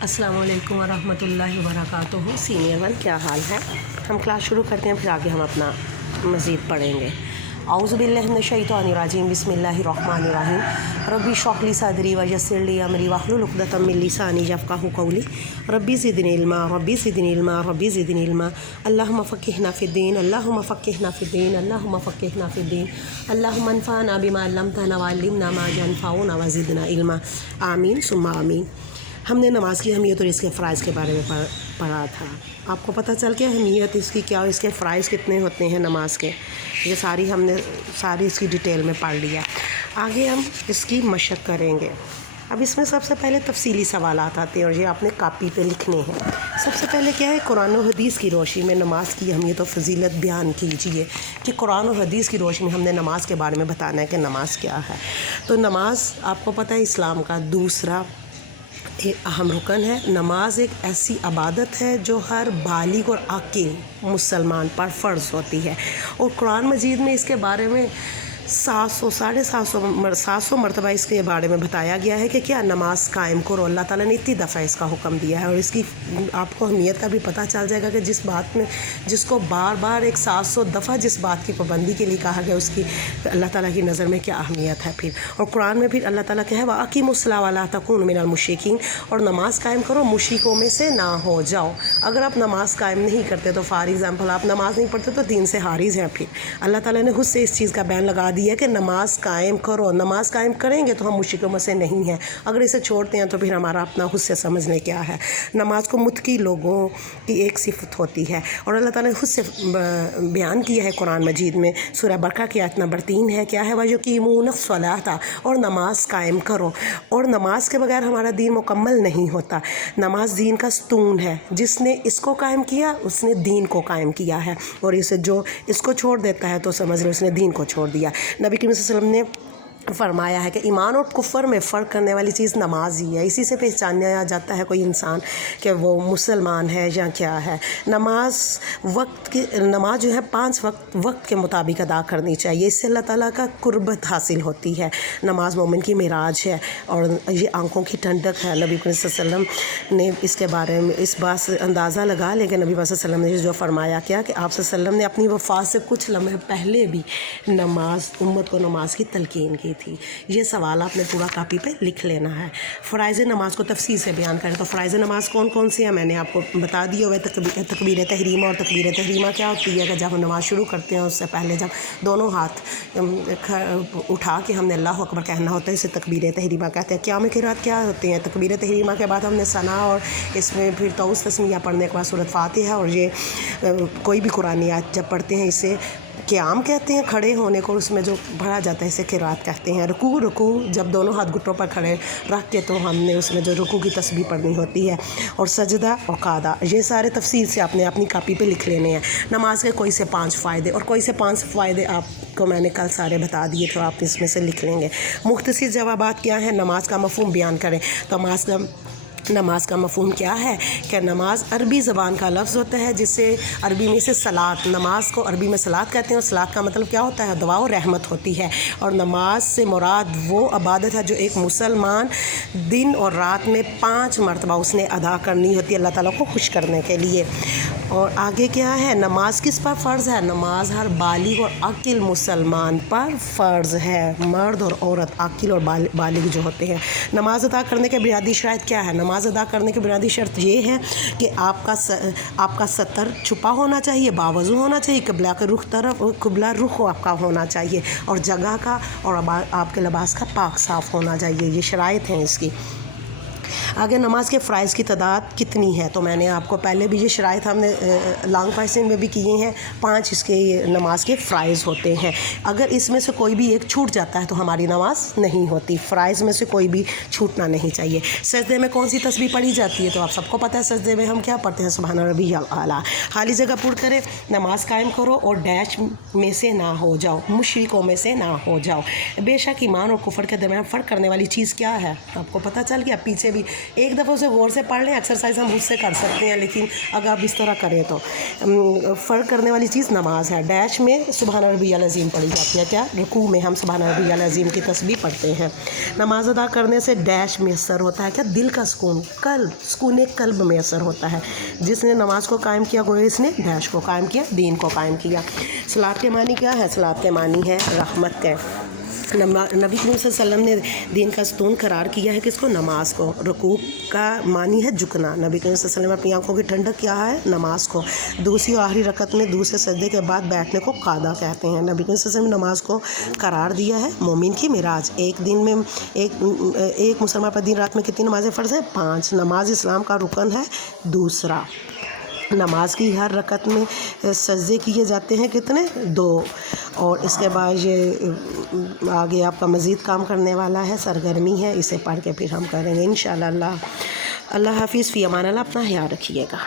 السلام علیکم ورحمۃ اللہ وبرکاتہ۔ سینئر 1 کیا حال ہے؟ ہم کلاس شروع کرتے ہیں، پھر آگے ہم اپنا مزید پڑھیں گے۔ اعوذ باللہ من الشیطان الرجیم، بسم اللہ الرحمن الرحیم۔ ربی اشرح لی صدری ویسر لی امری واحلل عقدۃ من لسانی یفقہوا قولی۔ ربی زدنی علما ربی زدنی علما ربی زدنی علما۔ اللہم فقہنا فی الدین اللہم فقہنا فی الدین اللہم فقہنا فی الدین۔ اللہم انفعنا بما علمتنا وعلمنا ما ینفعنا وزدنا علما، آمین ثم آمین۔ ہم نے نماز کی اہمیت اور اس کے فرائض کے بارے میں پڑھا تھا۔ آپ کو پتہ چل گیا اہمیت اس کی کیا اور اس کے فرائض کتنے ہوتے ہیں نماز کے؟ یہ ہم نے ساری اس کی ڈیٹیل میں پڑھ لیا۔ آگے ہم اس کی مشق کریں گے۔ اب اس میں سب سے پہلے تفصیلی سوالات آتے ہیں اور یہ آپ نے کاپی پہ لکھنے ہیں۔ سب سے پہلے کیا ہے، قرآن و حدیث کی روشنی میں نماز کی اہمیت و فضیلت بیان کیجیے کہ قرآن و حدیث کی روشنی میں ہم نے نماز کے بارے میں بتانا ہے کہ نماز کیا ہے۔ تو نماز آپ کو پتہ ہے اسلام کا دوسرا ایک اہم رکن ہے۔ نماز ایک ایسی عبادت ہے جو ہر بالغ اور عاقل مسلمان پر فرض ہوتی ہے، اور قرآن مجید میں اس کے بارے میں 700 مرتبہ اس کے بارے میں بتایا گیا ہے کہ کیا نماز قائم کرو۔ اللہ تعالیٰ نے اتنی دفعہ اس کا حکم دیا ہے، اور اس کی آپ کو اہمیت کا بھی پتہ چل جائے گا کہ جس کو بار بار 700 دفعہ جس بات کی پابندی کے لیے کہا گیا، اس کی اللہ تعالیٰ کی نظر میں کیا اہمیت ہے۔ پھر اور قرآن میں پھر اللہ تعالیٰ کہا ہے وَأَقِیمُوا الصَّلَاةَ وَلَا تَکُونُوا مِنَ الْمُشْرِکِینَ، اور نماز قائم کرو، مشرکوں میں سے نہ ہو جاؤ۔ اگر آپ نماز قائم نہیں کرتے تو فار ایگزامپل آپ نماز نہیں پڑھتے تو دین سے خارج ہیں۔ پھر اللہ تعالیٰ نے خود سے اس چیز کا بیان لگا دیا کہ نماز قائم کرو، نماز قائم کریں گے تو ہم مشرکوں میں سے نہیں ہیں، اگر اسے چھوڑتے ہیں تو پھر ہمارا اپنا خود سے سمجھنے کیا ہے۔ نماز کو متقی لوگوں کی ایک صفت ہوتی ہے، اور اللہ تعالیٰ نے خود سے بیان کیا ہے قرآن مجید میں۔ سورہ بقرہ کی آیت نمبر 3 ہے، کیا ہے وَيُقِیمُونَ الصَّلَاةَ، اور نماز قائم کرو۔ اور نماز کے بغیر ہمارا دین مکمل نہیں ہوتا۔ نماز دین کا ستون ہے، جس نے اس کو قائم کیا اس نے دین کو قائم کیا ہے، اور جو اس کو چھوڑ دیتا ہے تو سمجھ لو اس نے دین کو چھوڑ دیا۔ نبی کریم صلی اللہ علیہ وسلم نے فرمایا ہے کہ ایمان اور کفر میں فرق کرنے والی چیز نماز ہی ہے، اسی سے پہچانا جاتا ہے کوئی انسان کہ وہ مسلمان ہے یا کیا ہے۔ نماز جو ہے 5 وقت کے مطابق ادا کرنی چاہیے، اس سے اللہ تعالیٰ کا قربت حاصل ہوتی ہے۔ نماز مومن کی معراج ہے اور یہ آنکھوں کی ٹھنڈک ہے۔ نبی کریم صلی اللہ علیہ وسلم نے اس کے بارے میں اس بات سے اندازہ لگا لیں کہ نبی صلی اللہ علیہ وسلم نے جو فرمایا کیا کہ آپ صلی اللہ علیہ وسلم نے اپنی وفات سے کچھ لمحے پہلے بھی امت کو نماز کی تلقین کی تھی۔ یہ سوال آپ نے پورا کاپی پہ لکھ لینا ہے۔ فرائض نماز کو تفصیل سے بیان کریں تو فرائض نماز کون کون سی ہیں میں نے آپ کو بتا دی ہوئے۔ تکبیر تحریمہ، اور تکبیر تحریمہ کیا ہوتی ہے کہ جب ہم نماز شروع کرتے ہیں اس سے پہلے جب دونوں ہاتھ اٹھا کے ہم نے اللہ اکبر کہنا ہوتا ہے، اسے تکبیر تحریمہ کہتے ہیں۔ قیام قرات کیا ہوتے ہیں؟ تکبیر تحریمہ کے بعد ہم نے ثنا، اور اس میں پھر توس تسمیہ پڑھنے کے بعد سورۃ فاتحہ، اور یہ کوئی بھی قرآنی آیت جب پڑھتے ہیں اسے قیام کہتے ہیں، کھڑے ہونے کو اس میں جو پڑھا جاتا ہے اسے قرات کہتے ہیں۔ رکوع جب دونوں ہاتھ گھٹوں پر کھڑے رکھ کے تو ہم نے اس میں جو رکوع کی تسبیح پڑھنی ہوتی ہے، اور سجدہ اور قعدہ، یہ سارے تفصیل سے آپ نے اپنی کاپی پہ لکھ لینے ہیں۔ نماز کے کوئی سے 5 فائدے، اور کوئی سے 5 فائدے آپ کو میں نے کل سارے بتا دیے تھے، آپ اس میں سے لکھ لیں گے۔ مختصر جوابات کیا ہیں؟ نماز کا مفہوم بیان کریں تو نماز کا مفہوم کیا ہے کہ نماز عربی زبان کا لفظ ہوتا ہے، جسے عربی میں سے صلاۃ، نماز کو عربی میں صلاۃ کہتے ہیں، اور صلاۃ کا مطلب کیا ہوتا ہے؟ دعا و رحمت ہوتی ہے۔ اور نماز سے مراد وہ عبادت ہے جو ایک مسلمان دن اور رات میں 5 مرتبہ اس نے ادا کرنی ہوتی ہے اللہ تعالیٰ کو خوش کرنے کے لیے۔ اور آگے کیا ہے؟ نماز کس پر فرض ہے؟ نماز ہر بالغ اور عاقل مسلمان پر فرض ہے، مرد اور عورت، عاقل اور بالغ جو ہوتے ہیں۔ نماز ادا کرنے کے بنیادی شرائط کیا ہے؟ نماز ادا کرنے کی بنیادی شرط یہ ہے کہ آپ کا سطر چھپا ہونا چاہیے، باوضو ہونا چاہیے، قبلہ رخ آپ کا ہونا چاہیے، اور جگہ کا اور آپ کے لباس کا پاک صاف ہونا چاہیے۔ یہ شرائط ہیں اس کی۔ آگے نماز کے فرائض کی تعداد کتنی ہے؟ تو میں نے آپ کو پہلے بھی یہ شرائط ہم نے لانگ پرسن میں بھی کیے ہیں۔ 5 اس کے نماز کے فرائض ہوتے ہیں۔ اگر اس میں سے کوئی بھی ایک چھوٹ جاتا ہے تو ہماری نماز نہیں ہوتی۔ فرائض میں سے کوئی بھی چھوٹنا نہیں چاہیے۔ سجدے میں کون سی تسبیح پڑھی جاتی ہے؟ تو آپ سب کو پتہ ہے سجدے میں ہم کیا پڑھتے ہیں؟ سبحان ربی الاعلیٰ۔ خالی جگہ پر کرے، نماز قائم کرو اور ڈیش میں سے نہ ہو جاؤ، مشرکوں میں سے نہ ہو جاؤ۔ بے شک ایمان اور کفر کے درمیان فرق کرنے والی چیز کیا ہے؟ آپ کو پتہ چل گیا، پیچھے بھی ایک دفعہ اسے غور سے پڑھ لیں. ایکسرسائز ہم اس سے کر سکتے ہیں, لیکن اگر آپ اس طرح کریں تو فرق کرنے والی چیز نماز ہے. ڈیش میں سبحان ربی العظیم پڑھی جاتی ہے. کیا رکوع میں ہم سبحان ربی العظیم کی تسبیح پڑھتے ہیں. نماز ادا کرنے سے ڈیش میسر ہوتا ہے. کیا دل کا سکون, سکون قلب میسر ہوتا ہے. جس نے نماز کو قائم کیا گویا اس نے ڈیش کو قائم کیا, دین کو قائم کیا. صلاۃ کے معنی کیا ہے؟ صلاۃ کے معنی ہے رحمت ہے. نبی کریم صلی اللہ علیہ وسلم نے دین کا ستون قرار کیا ہے کس کو؟ نماز کو. رکوع کا معنی ہے جھکنا. نبی کریم صلی اللہ علیہ وسلم اپنی آنکھوں کی ٹھنڈک کیا ہے؟ نماز کو. دوسری اور آخری رکعت میں دوسرے سجدے کے بعد بیٹھنے کو قعدہ کہتے ہیں. نبی کریم صلی اللہ علیہ وسلم نے نماز کو قرار دیا ہے مومن کی معراج. ایک دن میں ایک مسلمان پر دن رات میں کتنی نمازیں فرض ہیں؟ 5. نماز اسلام کا رکن ہے دوسرا. نماز کی ہر رکعت میں سجدے کیے جاتے ہیں کتنے؟ 2. اور اس کے بعد یہ آگے آپ کا مزید کام کرنے والا ہے, سرگرمی ہے, اسے پڑھ کے پھر ہم کریں گے انشاءاللہ. اللہ حافظ. فی امان اللہ. اپنا خیال رکھیے گا.